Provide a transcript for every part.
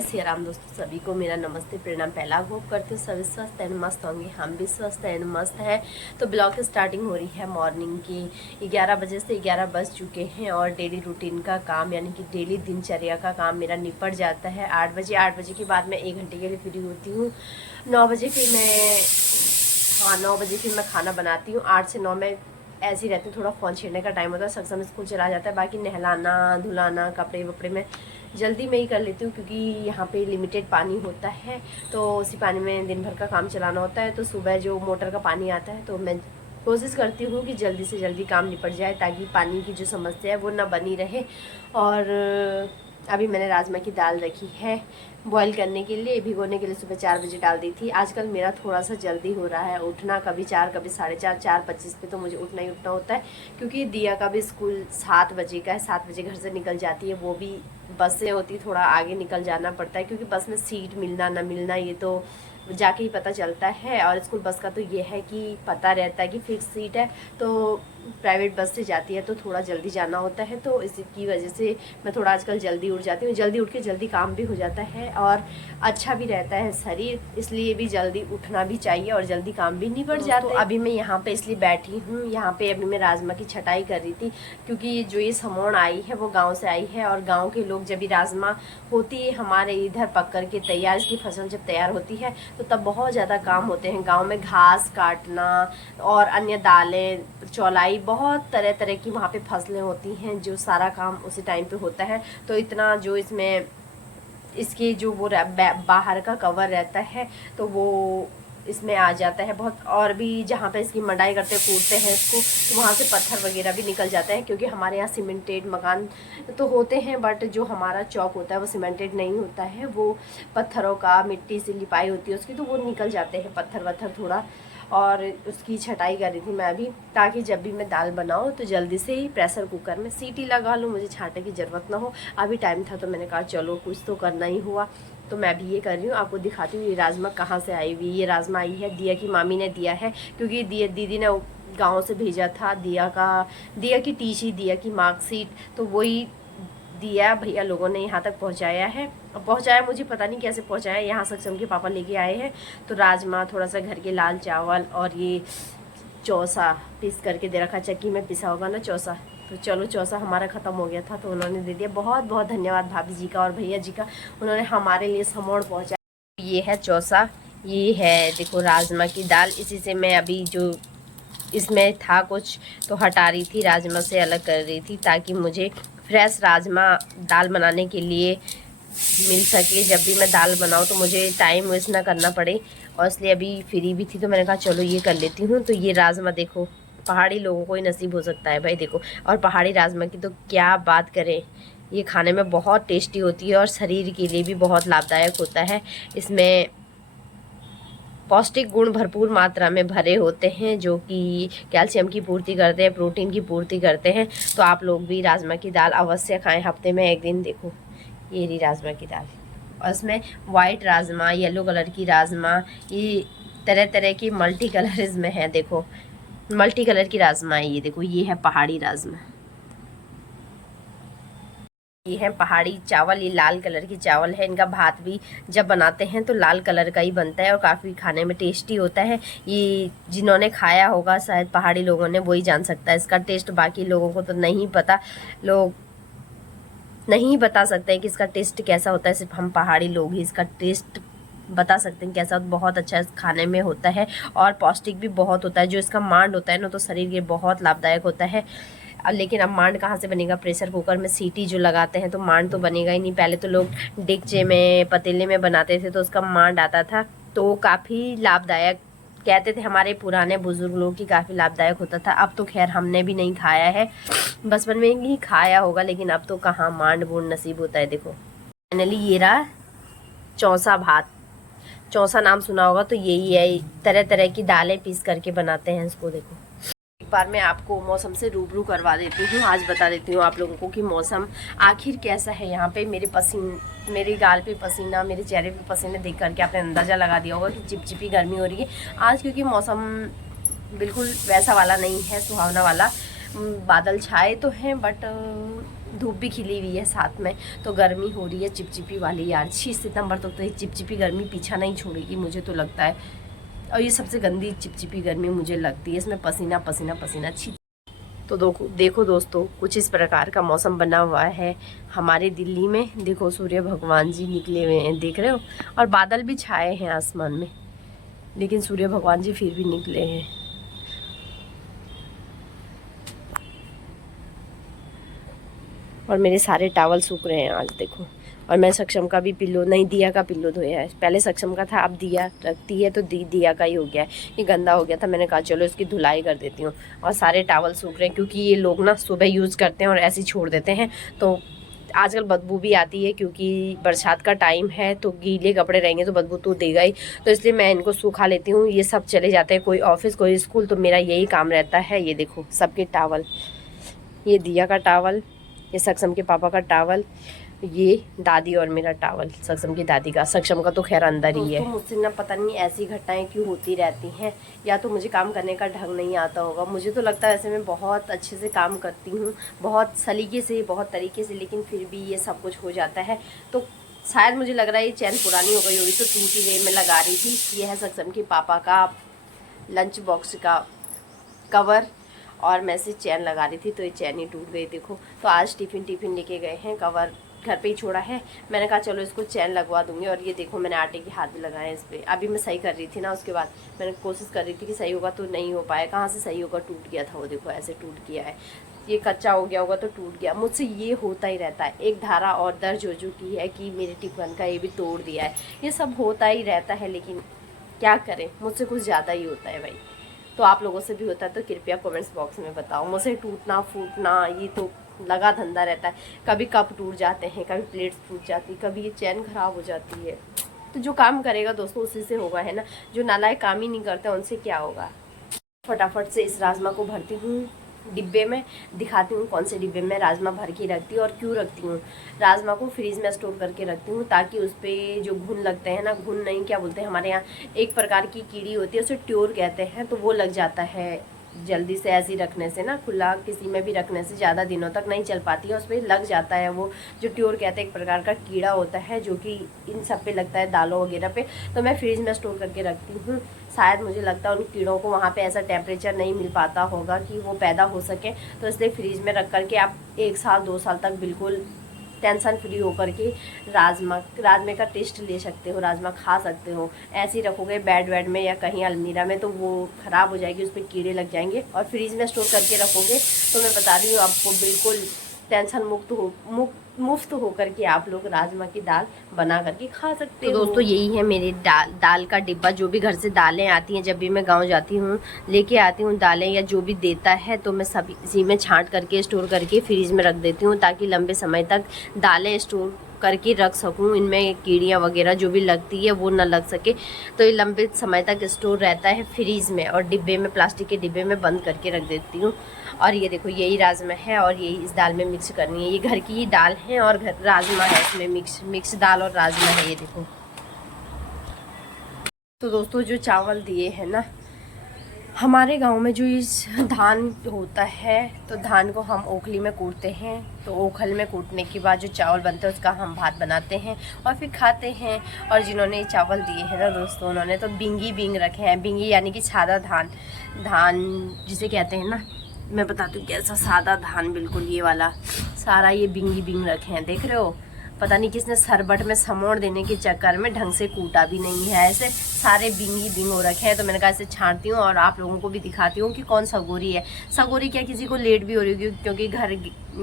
श्री राम दोस्तों, सभी को मेरा नमस्ते प्रणाम। पहला होप करती हूँ सभी स्वस्थ एंड मस्त होंगे, हम भी स्वस्थ एंड मस्त हैं। तो ब्लॉग की स्टार्टिंग हो रही है मॉर्निंग की 11 बजे से। 11 बज चुके हैं और डेली रूटीन का काम यानी कि डेली दिनचर्या का काम मेरा निपट जाता है 8 बजे। 8 बजे के बाद मैं 1 घंटे के लिए फ्री होती हूँ। 9 बजे फिर मैं 9 बजे फिर मैं खाना बनाती हूँ। 8 से 9 में ऐसे ही रहती हूँ। थोड़ा फ़ोन छेड़ने का टाइम होता है, सक्षम स्कूल चला जाता है। बाकी नहलाना धुलाना कपड़े वपड़े में जल्दी में ही कर लेती हूँ, क्योंकि यहाँ पे लिमिटेड पानी होता है तो उसी पानी में दिन भर का काम चलाना होता है। तो सुबह जो मोटर का पानी आता है तो मैं कोशिश करती हूँ कि जल्दी से जल्दी काम निपट जाए, ताकि पानी की जो समस्या है वो ना बनी रहे। और अभी मैंने राजमा की दाल रखी है बॉईल करने के लिए, भिगोने के लिए सुबह 4 बजे डाल दी थी। आजकल मेरा थोड़ा सा जल्दी हो रहा है उठना, कभी 4 कभी 4:30, 4:25 पे तो मुझे उठना ही उठना होता है, क्योंकि दिया का भी स्कूल 7 बजे का है। 7 बजे घर से निकल जाती है, वो भी बस से होती, थोड़ा आगे निकल जाना पड़ता है, क्योंकि बस में सीट मिलना ना मिलना ये तो जाके ही पता चलता है। और स्कूल बस का तो ये है कि पता रहता है कि फिक्स सीट है, तो प्राइवेट बस से जाती है तो थोड़ा जल्दी जाना होता है। तो इसकी वजह से मैं थोड़ा आजकल जल्दी उठ जाती हूँ। जल्दी उठ के जल्दी काम भी हो जाता है और अच्छा भी रहता है शरीर, इसलिए भी जल्दी उठना भी चाहिए और जल्दी काम भी निपट जाता है। तो अभी मैं यहाँ पे इसलिए बैठी हूँ, यहाँ पे अभी मैं राजमा की छटाई कर रही थी, क्योंकि जो ये समोण आई है वो गाँव से आई है। और गाँव के लोग जब भी राजमा होती है हमारे इधर पक कर के तैयार, इसकी फसल जब तैयार होती है तो तब बहुत ज़्यादा काम होते हैं गाँव में। घास काटना और अन्य दालें चौलाई, बहुत तरह तरह की वहाँ पे फसलें होती हैं, जो सारा काम उसी टाइम पे होता है। तो इतना जो इसमें इसके जो वो बाहर का कवर रहता है तो वो इसमें आ जाता है बहुत। और भी जहाँ पे इसकी मडाई करते कूटते हैं इसको, तो वहाँ से पत्थर वगैरह भी निकल जाता है, क्योंकि हमारे यहाँ सीमेंटेड मकान तो होते हैं, बट जो हमारा चौक होता है वो सीमेंटेड नहीं होता है, वो पत्थरों का मिट्टी से लिपाई होती है उसकी, तो वो निकल जाते हैं पत्थर वत्थर थोड़ा। और उसकी छटाई कर रही थी मैं अभी, ताकि जब भी मैं दाल बनाऊँ तो जल्दी से ही प्रेशर कुकर में सीटी लगा लूँ, मुझे छांटे की ज़रूरत ना हो। अभी टाइम था तो मैंने कहा चलो कुछ तो करना ही हुआ, तो मैं भी ये कर रही हूँ। आपको दिखाती हूँ ये राजमा कहाँ से आई हुई। ये राजमा आई है दिया की मामी ने दिया है, क्योंकि दीदी ने गाँव से भेजा था दिया की टीसी, दिया की मार्कशीट, तो वही दिया भैया लोगों ने यहाँ तक पहुँचाया है। पहुँचाया मुझे पता नहीं कैसे पहुँचाया, यहाँ सक्षम के पापा लेके आए हैं। तो राजमा, थोड़ा सा घर के लाल चावल और ये चौसा पीस करके दे रखा, चक्की में पिसा होगा ना चौसा। तो चलो चौसा हमारा ख़त्म हो गया था तो उन्होंने दे दिया। बहुत बहुत धन्यवाद भाभी जी का और भैया जी का, उन्होंने हमारे लिए समोड़ पहुँचाया। ये है चौसा, ये है देखो राजमा की दाल। इसी से मैं अभी जो इसमें था कुछ तो हटा रही थी, राजमा से अलग कर रही थी, ताकि मुझे फ्रेश राजमा दाल बनाने के लिए मिल सके। जब भी मैं दाल बनाऊँ तो मुझे टाइम वेस्ट ना करना पड़े, और इसलिए अभी फ्री भी थी तो मैंने कहा चलो ये कर लेती हूँ। तो ये राजमा देखो, पहाड़ी लोगों को ही नसीब हो सकता है भाई, देखो। और पहाड़ी राजमा की तो क्या बात करें, ये खाने में बहुत टेस्टी होती है और शरीर के लिए भी बहुत लाभदायक होता है। इसमें पौष्टिक गुण भरपूर मात्रा में भरे होते हैं, जो कि कैल्शियम की पूर्ति करते हैं, प्रोटीन की पूर्ति करते हैं। तो आप लोग भी राजमा की दाल अवश्य खाएं, हफ्ते में 1 दिन। देखो ये रही राजमा की दाल, और इसमें वाइट राजमा, येलो कलर की राजमा, ये तरह तरह की मल्टी कलर इसमें है। देखो मल्टी कलर की राजमा है ये, देखो ये है पहाड़ी राजमा, ये है पहाड़ी चावल। ये लाल कलर की चावल है, इनका भात भी जब बनाते हैं तो लाल कलर का ही बनता है और काफ़ी खाने में टेस्टी होता है। ये जिन्होंने खाया होगा शायद पहाड़ी लोगों ने, वही जान सकता है इसका टेस्ट, बाकी लोगों को तो नहीं पता। लोग नहीं बता सकते हैं कि इसका टेस्ट कैसा होता है, सिर्फ हम पहाड़ी लोग ही इसका टेस्ट बता सकते हैं कैसा। बहुत अच्छा खाने में होता है और पौष्टिक भी बहुत होता है। जो इसका मांड होता है ना, तो शरीर के बहुत लाभदायक होता है। लेकिन अब मांड कहाँ से बनेगा, प्रेशर कुकर में सीटी जो लगाते हैं तो मांड तो बनेगा ही नहीं। पहले तो लोग डिगचे में पतीले में बनाते थे तो उसका मांड आता था, तो काफ़ी लाभदायक कहते थे हमारे पुराने बुजुर्ग लोग, की काफ़ी लाभदायक होता था। अब तो खैर हमने भी नहीं खाया है, बचपन में ही खाया होगा, लेकिन अब तो कहाँ मांड बूंद नसीब होता है। देखो फाइनली ये रहा चौसा भात, चौसा नाम सुना होगा तो यही है, तरह तरह की दालें पीस करके बनाते हैं इसको। देखो एक बार मैं आपको मौसम से रूबरू करवा देती हूँ, आज बता देती हूँ आप लोगों को कि मौसम आखिर कैसा है यहाँ पे। मेरे गाल पे पसीना, मेरे चेहरे पे पसीने देख करके आपने अंदाज़ा लगा दिया होगा कि चिपचिपी गर्मी हो रही है आज, क्योंकि मौसम बिल्कुल वैसा वाला नहीं है, सुहावना वाला। बादल छाए तो हैं बट धूप भी खिली हुई है साथ में, तो गर्मी हो रही है चिपचिपी वाली यार। 6 सितंबर तक तो ये चिपचिपी गर्मी पीछा नहीं छोड़ेगी मुझे तो लगता है। और ये सबसे गंदी चिपचिपी गर्मी मुझे लगती है, इसमें पसीना पसीना पसीना छी। तो देखो दोस्तों, कुछ इस प्रकार का मौसम बना हुआ है हमारे दिल्ली में। देखो सूर्य भगवान जी निकले हुए हैं, देख रहे हो, और बादल भी छाए हैं आसमान में, लेकिन सूर्य भगवान जी फिर भी निकले हैं। और मेरे सारे टावल सूख रहे हैं आज देखो। और मैं सक्षम का भी पिल्लो, नहीं दिया का पिल्लो धोया है। पहले सक्षम का था, अब दिया रखती है तो दिया का ही हो गया है। ये गंदा हो गया था, मैंने कहा चलो इसकी धुलाई कर देती हूँ। और सारे टावल सूख रहे हैं क्योंकि ये लोग ना सुबह यूज़ करते हैं और ऐसे ही छोड़ देते हैं, तो आजकल बदबू भी आती है क्योंकि बरसात का टाइम है, तो गीले कपड़े रहेंगे तो बदबू तो देगा ही। तो इसलिए मैं इनको सूखा लेती हूँ। ये सब चले जाते हैं, कोई ऑफिस कोई स्कूल, तो मेरा यही काम रहता है। ये देखो सबके टावल, ये दिया का टावल, ये सक्षम के पापा का टावल, ये दादी और मेरा टावल, सक्षम की दादी का। सक्षम का तो खैर अंदर ही है। तो मुझसे ना पता नहीं ऐसी घटनाएं क्यों होती रहती हैं, या तो मुझे काम करने का ढंग नहीं आता होगा। मुझे तो लगता है ऐसे मैं बहुत अच्छे से काम करती हूँ, बहुत सलीके से, बहुत तरीके से, लेकिन फिर भी ये सब कुछ हो जाता है। तो शायद मुझे लग रहा है ये चैन पुरानी हो गई होगी तो टूटी गई। मैं लगा रही थी, ये है सक्षम के पापा का लंच बॉक्स का कवर, और मैं से चैन लगा रही थी तो ये चैन ही टूट गई देखो। तो आज टिफ़िन लेके गए हैं, कवर घर पे ही छोड़ा है। मैंने कहा चलो इसको चैन लगवा दूंगी। और ये देखो मैंने आटे के हाथ भी लगाए इस पर। अभी मैं सही कर रही थी ना, उसके बाद मैंने कोशिश कर रही थी कि सही होगा, तो नहीं हो पाया। कहाँ से सही होगा, टूट गया था वो देखो, ऐसे टूट गया है। ये कच्चा हो गया होगा तो टूट गया। मुझसे ये होता ही रहता है। एक धारा और दर्ज हो चुकी है कि मेरे टिफ़िन का ये भी तोड़ दिया है। ये सब होता ही रहता है, लेकिन क्या करें, मुझसे कुछ ज़्यादा ही होता है भाई। तो आप लोगों से भी होता है तो कृपया कमेंट्स बॉक्स में बताओ। मुझसे टूटना फूटना ये तो लगा धंधा रहता है। कभी कप टूट जाते हैं, कभी प्लेट्स टूट जाती है, कभी ये चैन खराब हो जाती है। तो जो काम करेगा दोस्तों उसी से होगा, है ना। जो नालायक काम ही नहीं करते उनसे क्या होगा। फटाफट से इस राजमा को भरती हूँ डिब्बे में, दिखाती हूँ कौन से डिब्बे में राजमा भर के रखती हूँ और क्यों रखती हूँ। राजमा को फ्रीज में स्टोर करके रखती हूँ ताकि उस पर जो घुन लगते हैं ना, घुन नहीं क्या बोलते हैं हमारे यहाँ, एक प्रकार की कीड़ी होती है, उसे ट्योर कहते हैं, तो वो लग जाता है जल्दी से। ऐसे ही रखने से ना, खुला किसी में भी रखने से ज़्यादा दिनों तक नहीं चल पाती है, उस पर लग जाता है वो जो ट्योर कहते हैं, एक प्रकार का कीड़ा होता है जो कि इन सब पे लगता है, दालों वगैरह पे। तो मैं फ्रीज में स्टोर करके रखती हूँ। शायद मुझे लगता है उन कीड़ों को वहाँ पे ऐसा टेम्परेचर नहीं मिल पाता होगा कि वो पैदा हो सके, तो इसलिए फ्रीज में रख करके आप 1 साल 2 साल तक बिल्कुल टेंशन फ्री होकर के राजमे का टेस्ट ले सकते हो, राजमा खा सकते हो। ऐसे ही रखोगे बेड वेड में या कहीं अलमीरा में तो वो ख़राब हो जाएगी, उस पर कीड़े लग जाएंगे। और फ्रीज में स्टोर करके रखोगे तो मैं बता रही हूँ आपको, बिल्कुल टेंशन मुफ्त होकर के आप लोग राजमा की दाल बना करके खा सकते हो। तो दोस्तों यही है मेरे दाल का डिब्बा। जो भी घर से दालें आती हैं, जब भी मैं गांव जाती हूँ लेके आती हूँ दालें, या जो भी देता है तो मैं सभी इसी में छांट करके स्टोर करके फ्रीज में रख देती हूँ, ताकि लंबे समय तक दालें स्टोर करके रख सकूं। इनमें कीड़ियाँ वगैरह जो भी लगती है वो ना लग सके, तो ये लंबे समय तक स्टोर रहता है फ्रीज में। और डिब्बे में, प्लास्टिक के डिब्बे में बंद करके रख देती हूँ। और ये देखो यही राजमा है और यही इस दाल में मिक्स करनी है। ये घर की ही दाल है और घर राजमा है, इसमें मिक्स दाल और राजमा है, ये देखो। तो दोस्तों जो चावल दिए हैं ना, हमारे गांव में जो इस धान होता है, तो धान को हम ओखली में कूटते हैं। तो ओखल में कूटने के बाद जो चावल बनते हैं उसका हम भात बनाते हैं और फिर खाते हैं। और जिन्होंने ये चावल दिए हैं ना दोस्तों, उन्होंने तो बिंगी बिंग रखे हैं। बिंगी यानी कि सादा धान जिसे कहते हैं ना, मैं बताती हूँ कैसा सादा धान, बिल्कुल ये वाला सारा ये बिंगी बिंग रखे हैं, देख रहे हो। पता नहीं किसने सरबट में समोड़ देने के चक्कर में ढंग से कूटा भी नहीं है, ऐसे सारे बिंगी बिंग हो रखे हैं। तो मैंने कहा इसे छांटती हूँ और आप लोगों को भी दिखाती हूँ कि कौन सगोरी है। सगोरी क्या, किसी को लेट भी हो रही होगी क्योंकि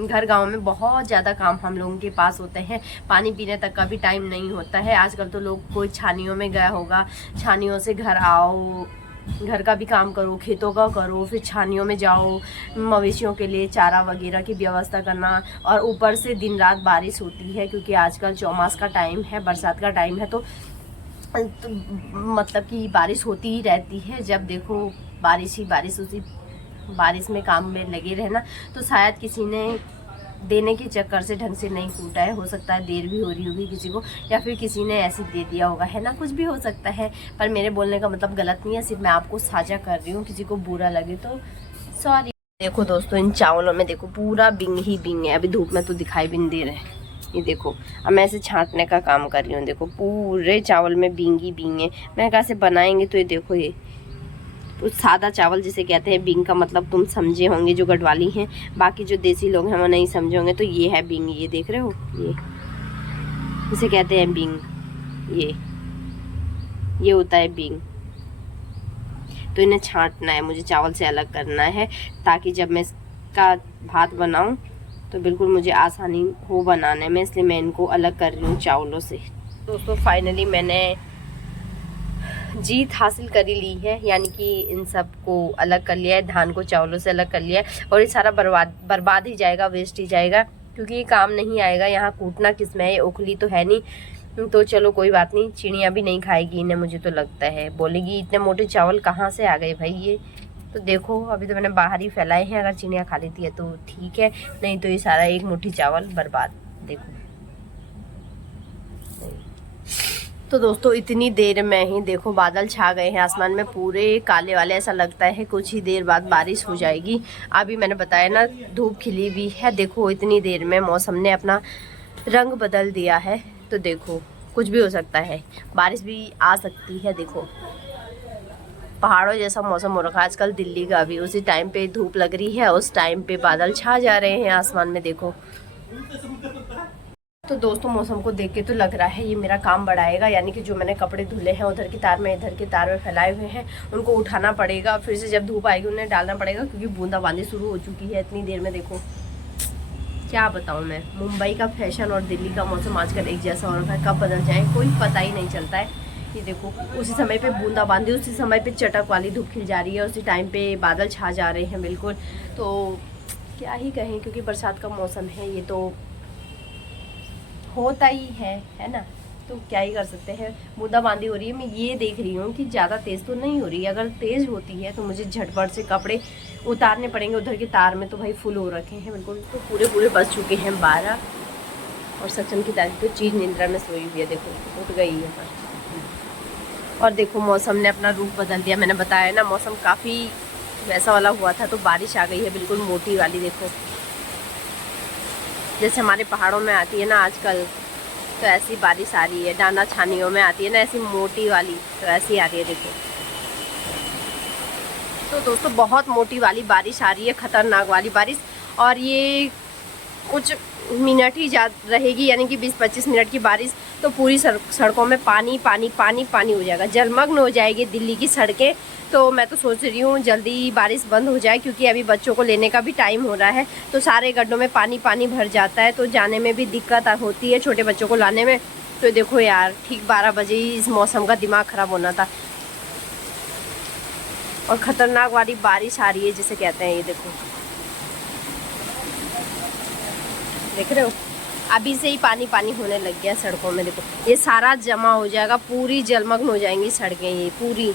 घर गांव में बहुत ज़्यादा काम हम लोगों के पास होते हैं, पानी पीने तक का भी टाइम नहीं होता है। आजकल तो लोग कोई छानियों में गया होगा, छानियों से घर आओ, घर का भी काम करो, खेतों का करो, फिर छानियों में जाओ, मवेशियों के लिए चारा वगैरह की व्यवस्था करना। और ऊपर से दिन रात बारिश होती है क्योंकि आजकल चौमास का टाइम है, बरसात का टाइम है, तो मतलब कि बारिश होती ही रहती है। जब देखो बारिश ही बारिश, उसी बारिश में काम में लगे रहना। तो शायद किसी ने देने के चक्कर से ढंग से नहीं कूटा है, हो सकता है देर भी हो रही होगी किसी को, या फिर किसी ने ऐसे दे दिया होगा, है ना, कुछ भी हो सकता है। पर मेरे बोलने का मतलब गलत नहीं है, सिर्फ मैं आपको साझा कर रही हूँ, किसी को बुरा लगे तो सॉरी। देखो दोस्तों, इन चावलों में देखो पूरा बिंग ही बिंग है। अभी धूप में तो दिखाई भी नहीं दे रहे हैं। ये देखो, अब मैं ऐसे छांटने का काम कर रही हूँ। देखो पूरे चावल में बिंग ही बिंग है। मैं कहा से बनाएंगे तो ये देखो, ये तो सादा चावल जिसे कहते हैं, बिंग का मतलब तुम समझे होंगे जो गढ़वाली हैं। बाकी जो देसी लोग हैं वो नहीं समझे होंगे। तो ये है बिंग, ये देख रहे हो, ये इसे कहते हैं बिंग। ये होता है बिंग। तो इन्हें छांटना है मुझे, चावल से अलग करना है, ताकि जब मैं इसका भात बनाऊं तो बिल्कुल मुझे आसानी हो बनाने में। इसलिए मैं इनको अलग कर रही हूँ चावलों से। दोस्तों फाइनली मैंने जीत हासिल कर ही ली है, यानी कि इन सब को अलग कर लिया है, धान को चावलों से अलग कर लिया है। और ये सारा बर्बाद ही जाएगा, वेस्ट ही जाएगा, क्योंकि ये काम नहीं आएगा। यहाँ कूटना किस में है, ये उखली तो है नहीं। तो चलो कोई बात नहीं, चिड़िया भी नहीं खाएगी इन्हें, मुझे तो लगता है। बोलेगी इतने मोटे चावल कहाँ से आ गए भाई ये। तो देखो अभी तो मैंने बाहर ही फैलाए हैं, अगर चिड़िया खा लेती है तो ठीक है, नहीं तो ये सारा एक मुट्ठी चावल बर्बाद। देखो तो दोस्तों इतनी देर में ही देखो बादल छा गए हैं आसमान में, पूरे काले वाले। ऐसा लगता है कुछ ही देर बाद बारिश हो जाएगी। अभी मैंने बताया ना, धूप खिली हुई है। देखो इतनी देर में मौसम ने अपना रंग बदल दिया है। तो देखो कुछ भी हो सकता है, बारिश भी आ सकती है। देखो पहाड़ों जैसा मौसम हो रखा है आजकल दिल्ली का भी। उसी टाइम पे धूप लग रही है, उस टाइम पे बादल छा जा रहे हैं आसमान में। देखो तो दोस्तों मौसम को देख के तो लग रहा है ये मेरा काम बढ़ाएगा, यानी कि जो मैंने कपड़े धुले हैं उधर की तार में इधर की तार में फैलाए हुए हैं, उनको उठाना पड़ेगा। फिर से जब धूप आएगी उन्हें डालना पड़ेगा, क्योंकि बूंदाबांदी शुरू हो चुकी है इतनी देर में। देखो क्या बताऊँ मैं, मुंबई का फैशन और दिल्ली का मौसम आजकल एक जैसा हो रखा है। कब बदल जाए कोई पता ही नहीं चलता है। ये देखो उसी समय पे बूंदाबांदी, उसी समय पे चटक वाली धूप खिल जा रही है, उसी टाइम पे बादल छा जा रहे हैं बिल्कुल। तो क्या ही कहें, क्योंकि बरसात का मौसम है, ये तो होता ही है ना। तो क्या ही कर सकते हैं। बूंदाबांदी हो रही है, मैं ये देख रही हूँ कि ज़्यादा तेज़ तो नहीं हो रही है। अगर तेज़ होती है तो मुझे झटपट से कपड़े उतारने पड़ेंगे। उधर की तार में तो भाई फुल हो रखे हैं बिल्कुल। तो पूरे बज चुके हैं 12, और सचिन की तारीख तो चीज निंद्रा में सोई हुई है। देखो उठ गई है पर। और देखो मौसम ने अपना रूप बदल दिया। मैंने बताया ना मौसम काफ़ी वैसा वाला हुआ था, तो बारिश आ गई है बिल्कुल मोटी वाली। देखो जैसे हमारे पहाड़ों में आती है ना आजकल, तो ऐसी बारिश आ रही है। डाना छानियों में आती है ना ऐसी मोटी वाली, तो ऐसी आ रही है। देखो तो दोस्तों बहुत मोटी वाली बारिश आ रही है, खतरनाक वाली बारिश। और ये कुछ मिनट ही रहेगी, यानी कि 20-25 मिनट की बारिश। तो पूरी सड़कों में पानी पानी पानी पानी हो जाएगा, जलमग्न हो जाएगी दिल्ली की सड़कें। तो मैं तो सोच रही हूँ जल्दी बारिश बंद हो जाए, क्योंकि अभी बच्चों को लेने का भी टाइम हो रहा है। तो सारे गड्ढों में पानी पानी भर जाता है, तो जाने में भी दिक्कत होती है छोटे बच्चों को लाने में। तो देखो यार, ठीक 12 बजे ही इस मौसम का दिमाग ख़राब होना था। और ख़तरनाक वाली बारिश आ रही है जिसे कहते हैं। ये देखो देख रहे हो, अभी से ही पानी पानी होने लग गया सड़कों में। देखो ये सारा जमा हो जाएगा, पूरी जलमग्न हो जाएंगी सड़कें ये पूरी।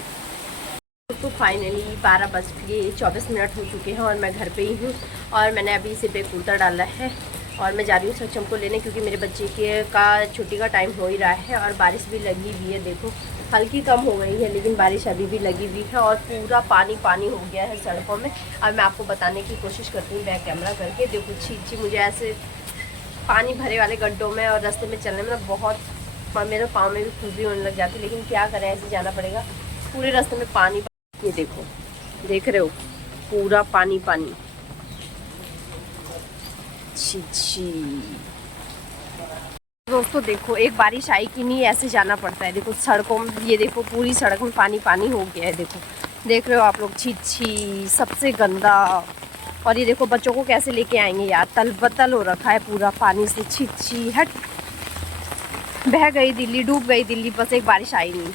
तो फाइनली 12:24 हो चुके हैं और मैं घर पे ही हूँ। और मैंने अभी इसे पे कुर्ता डाला है और मैं जा रही हूँ सक्षम को लेने, क्योंकि मेरे बच्चे का छुट्टी का टाइम हो ही रहा है। और बारिश भी लगी हुई है, देखो हल्की कम हो गई है, लेकिन बारिश अभी भी लगी हुई है और पूरा पानी पानी हो गया है सड़कों में। अब मैं आपको बताने की कोशिश करती हूँ बैक कैमरा करके। देखो छी मुझे ऐसे पानी भरे वाले गड्ढों में और रास्ते में चलने में बहुत, मेरे पाँव में भी खुजली होने लग जाती, लेकिन क्या करें ऐसे जाना पड़ेगा। पूरे रास्ते में पानी। ये देखो, देख रहे हो पूरा पानी पानी। छी दोस्तों देखो, एक बारिश आई कि नहीं ऐसे जाना पड़ता है। देखो सड़कों में, ये देखो पूरी सड़क में पानी पानी हो गया है। देखो देख रहे हो आप लोग, छी सबसे गंदा। और ये देखो बच्चों को कैसे लेके आएंगे यार, तल बतल हो रखा है पूरा पानी से। छी हट, बह गई दिल्ली, डूब गई दिल्ली, बस एक बारिश आई नहीं।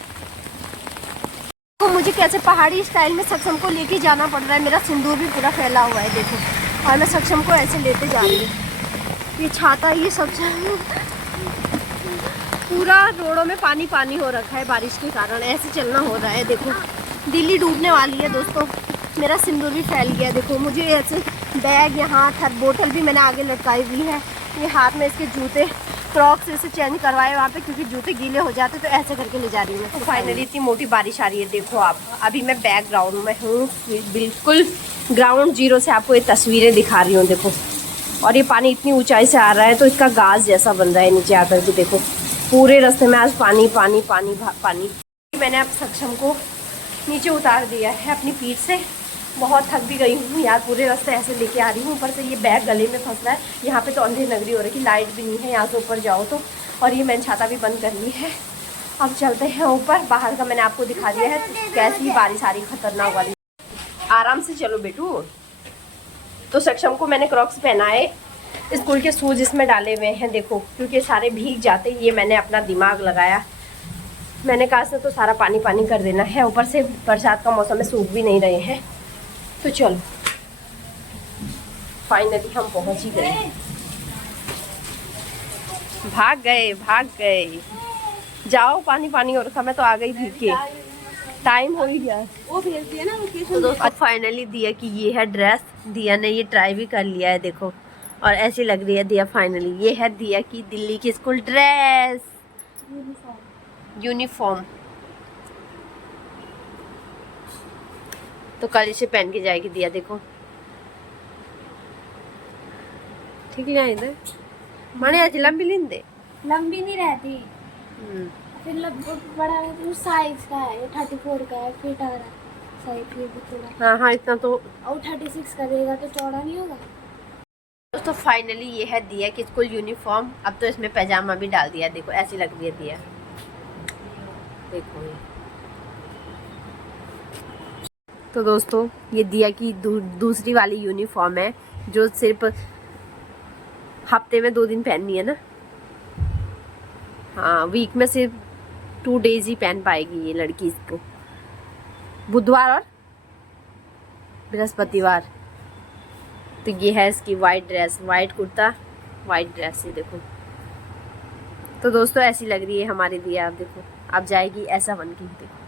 तो मुझे कैसे पहाड़ी स्टाइल में सक्षम को लेके जाना पड़ रहा है। मेरा सिंदूर भी पूरा फैला हुआ है देखो, और मैं सक्षम को ऐसे लेते जा रही हूँ। ये छाता, ये सब पूरा रोडों में पानी पानी हो रखा है बारिश के कारण, ऐसे चलना हो रहा है। देखो दिल्ली डूबने वाली है दोस्तों। मेरा सिंदूर भी फैल गया। देखो मुझे ऐसे बैग, यहाँ बोतल भी मैंने आगे लटकाई हुई है। ये हाथ में इसके जूते क्रॉक्स ऐसे चेंज करवाए वहाँ पे, क्योंकि जूते गीले हो जाते, तो ऐसे करके ले जा रही हूँ। तो फाइनली इतनी मोटी बारिश आ रही है, देखो आप। अभी मैं बैक ग्राउंड में हूँ, बिल्कुल ग्राउंड जीरो से आपको ये तस्वीरें दिखा रही हूँ, देखो। और ये पानी इतनी ऊंचाई से आ रहा है, तो इसका गाज जैसा बन रहा है नीचे आकर के, देखो। पूरे रास्ते में आज पानी पानी पानी पानी। मैंने अब सक्षम को नीचे उतार दिया है अपनी पीठ से। बहुत थक भी गई हूँ यार, पूरे रास्ते ऐसे लेके आ रही हूँ। ऊपर से ये बैग गले में फंस रहा है। यहाँ पे तो अंधेरी नगरी हो रही है, लाइट भी नहीं है यहाँ से ऊपर जाओ तो। और ये मैंने छाता भी बंद कर ली है। अब चलते हैं ऊपर। बाहर का मैंने आपको दिखा दिया है, कैसी बारिश आ रही, खतरनाक वाली। आराम से चलो बेटू। तो सक्षम को मैंने क्रॉक्स पहनाए, स्कूल के शूज इसमें डाले हुए हैं, देखो, क्योंकि सारे भीग जाते। ये मैंने अपना दिमाग लगाया, मैंने कहा से तो सारा पानी पानी कर देना है। ऊपर से बरसात का मौसम में सूख भी नहीं रहे हैं। तो चलो, फाइनली हम पहुंच ही गए। भाग गए। जाओ, पानी पानी हो रखा, मैं तो आ गई भीग के। टाइम हो ही गया। वो भेजती है ना तो दोस्तों फाइनली दिया कि ये है ड्रेस। दिया ने ये ट्राई भी कर लिया है, देखो, और ऐसी लग रही है दिया। फाइनली ये है दिया की दिल्ली की स्कूल ड्रेस, यूनिफॉर्म। तो कल इसे पहन के जाएगी दिया, देखो। ठीक है इधर माने आज लंबी लिंदे लंबी नहीं रहती, फिर बड़ा है तो साइज का है, 34 का है, फिट आ रहा है साइज ये भी थोड़ा। हाँ इतना तो। और 36 का देगा तो चौड़ा नहीं होगा। दोस्तों फाइनली ये है दिया की स्कूल यूनिफॉर्म। अब तो इसमें पैजामा भी डाल दिया, देखो ऐसी लग रही है दिया, देखो। तो दोस्तों ये दिया की दूसरी वाली यूनिफॉर्म है, जो सिर्फ हफ्ते में 2 दिन पहननी है ना। हाँ, वीक में सिर्फ 2 डेज ही पहन पाएगी ये लड़की इसको, बुधवार और बृहस्पतिवार। तो ये है इसकी white dress, white kurta, white dress, ये देखो। तो दोस्तों ऐसी लग रही है हमारी दिया, आप देखो। अब जाएगी ऐसा बन के, देखो।